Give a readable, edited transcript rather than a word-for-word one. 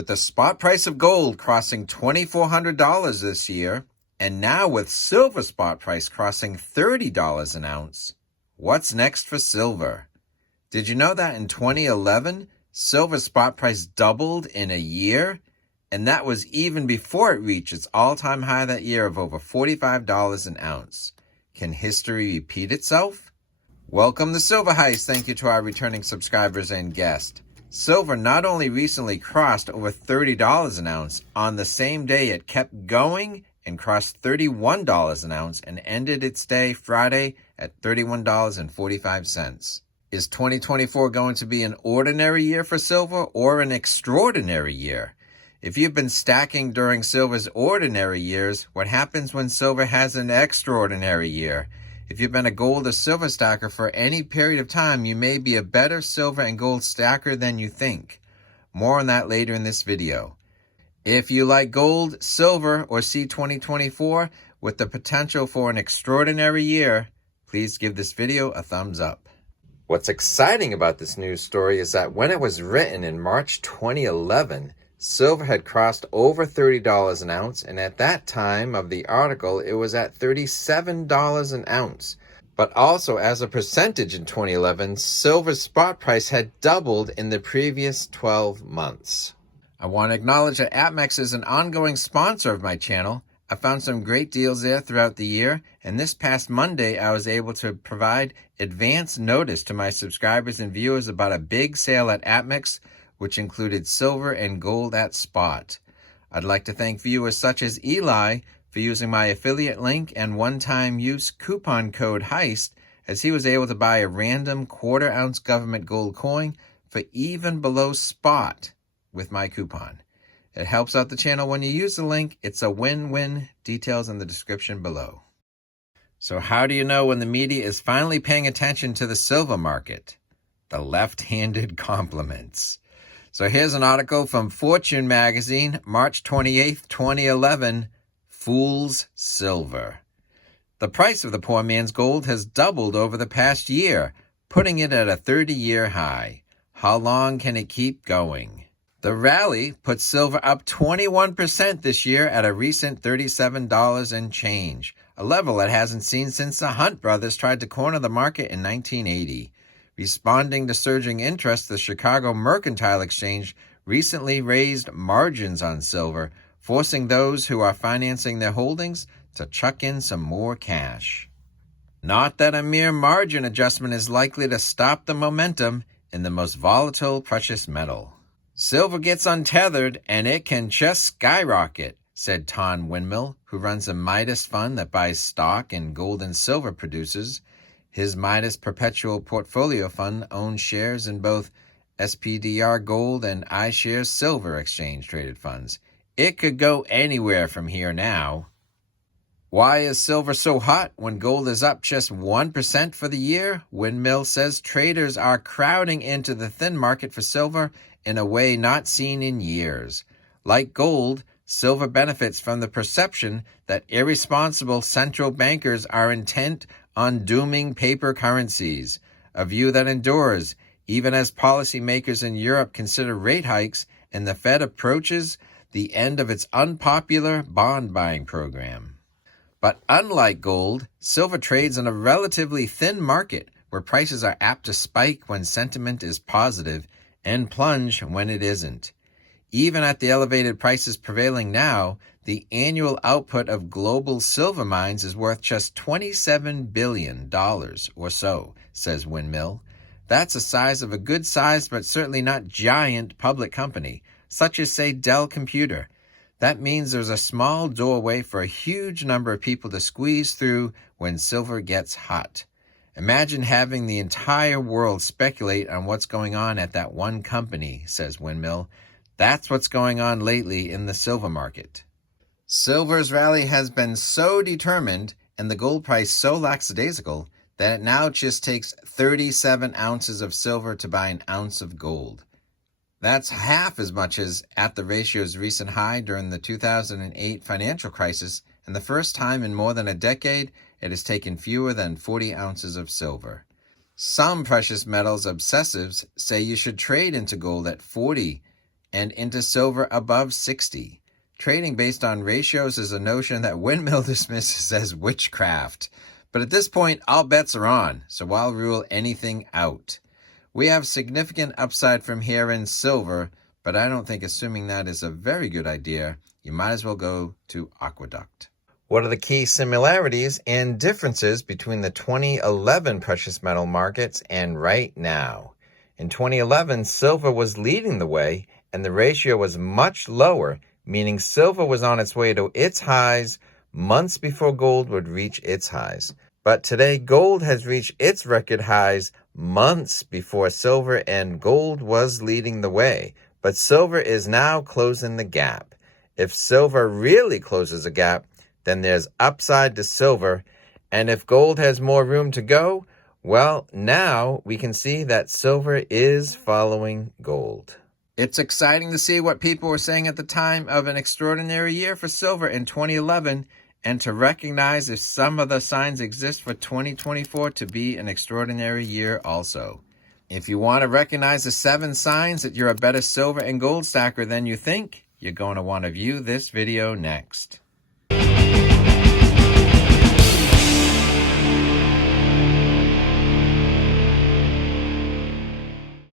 With the spot price of gold crossing $2,400 this year, and now with silver spot price crossing $30 an ounce, what's next for silver? Did you know that in 2011, silver spot price doubled in a year? And that was even before it reached its all-time high that year of over $45 an ounce. Can history repeat itself? Welcome to Silver Heist. Thank you to our returning subscribers and guests. Silver not only recently crossed over $30 an ounce, on the same day it kept going and crossed $31 an ounce and ended its day Friday at $31.45. Is 2024 going to be an ordinary year for silver or an extraordinary year? If you've been stacking during silver's ordinary years, what happens when silver has an extraordinary year? If you've been a gold or silver stacker for any period of time, you may be a better silver and gold stacker than you think. More on that later in this video. If you like gold, silver, or see 2024 with the potential for an extraordinary year, please give this video a thumbs up. What's exciting about this news story is that when it was written in March 2011, silver had crossed over $30 an ounce, and at that time of the article, it was at $37 an ounce. But also, as a percentage in 2011, silver's spot price had doubled in the previous 12 months. I want to acknowledge that APMEX is an ongoing sponsor of my channel. I found some great deals there throughout the year, and this past Monday, I was able to provide advance notice to my subscribers and viewers about a big sale at APMEX, which included silver and gold at spot. I'd like to thank viewers such as Eli for using my affiliate link and one-time use coupon code Heist, as he was able to buy a random quarter-ounce government gold coin for even below spot with my coupon. It helps out the channel when you use the link. It's a win-win. Details in the description below. So how do you know when the media is finally paying attention to the silver market? The left-handed compliments. So here's an article from Fortune magazine, March 28th, 2011, Fool's Silver. The price of the poor man's gold has doubled over the past year, putting it at a 30-year high. How long can it keep going? The rally put silver up 21% this year at a recent $37 and change, a level it hasn't seen since the Hunt brothers tried to corner the market in 1980. Responding to surging interest, the Chicago Mercantile Exchange recently raised margins on silver, forcing those who are financing their holdings to chuck in some more cash. Not that a mere margin adjustment is likely to stop the momentum in the most volatile precious metal. Silver gets untethered and it can just skyrocket, said Ton Windmill, who runs a Midas fund that buys stock in gold and silver producers. His Midas Perpetual Portfolio Fund owns shares in both SPDR Gold and iShares Silver exchange-traded funds. It could go anywhere from here now. Why is silver so hot when gold is up just 1% for the year? Windmill says traders are crowding into the thin market for silver in a way not seen in years. Like gold, silver benefits from the perception that irresponsible central bankers are intent on dooming paper currencies, a view that endures even as policymakers in Europe consider rate hikes and the Fed approaches the end of its unpopular bond buying program. But unlike gold, silver trades in a relatively thin market where prices are apt to spike when sentiment is positive and plunge when it isn't. Even at the elevated prices prevailing now, the annual output of global silver mines is worth just $27 billion or so, says Windmill. That's the size of a good-sized but certainly not giant public company, such as, say, Dell Computer. That means there's a small doorway for a huge number of people to squeeze through when silver gets hot. Imagine having the entire world speculate on what's going on at that one company, says Windmill. That's what's going on lately in the silver market. Silver's rally has been so determined and the gold price so lackadaisical that it now just takes 37 ounces of silver to buy an ounce of gold. That's half as much as at the ratio's recent high during the 2008 financial crisis, and the first time in more than a decade it has taken fewer than 40 ounces of silver. Some precious metals obsessives say you should trade into gold at 40 and into silver above 60. Trading based on ratios is a notion that Windmill dismisses as witchcraft. But at this point, all bets are on, so I'll rule anything out. We have significant upside from here in silver, but I don't think assuming that is a very good idea. You might as well go to Aqueduct. What are the key similarities and differences between the 2011 precious metal markets and right now? In 2011, silver was leading the way, and the ratio was much lower, meaning silver was on its way to its highs months before gold would reach its highs. But today, gold has reached its record highs months before silver, and gold was leading the way. But silver is now closing the gap. If silver really closes a gap, then there's upside to silver. And if gold has more room to go, well, now we can see that silver is following gold. It's exciting to see what people were saying at the time of an extraordinary year for silver in 2011 and to recognize if some of the signs exist for 2024 to be an extraordinary year also. If you want to recognize the 7 signs that you're a better silver and gold stacker than you think, you're going to want to view this video next.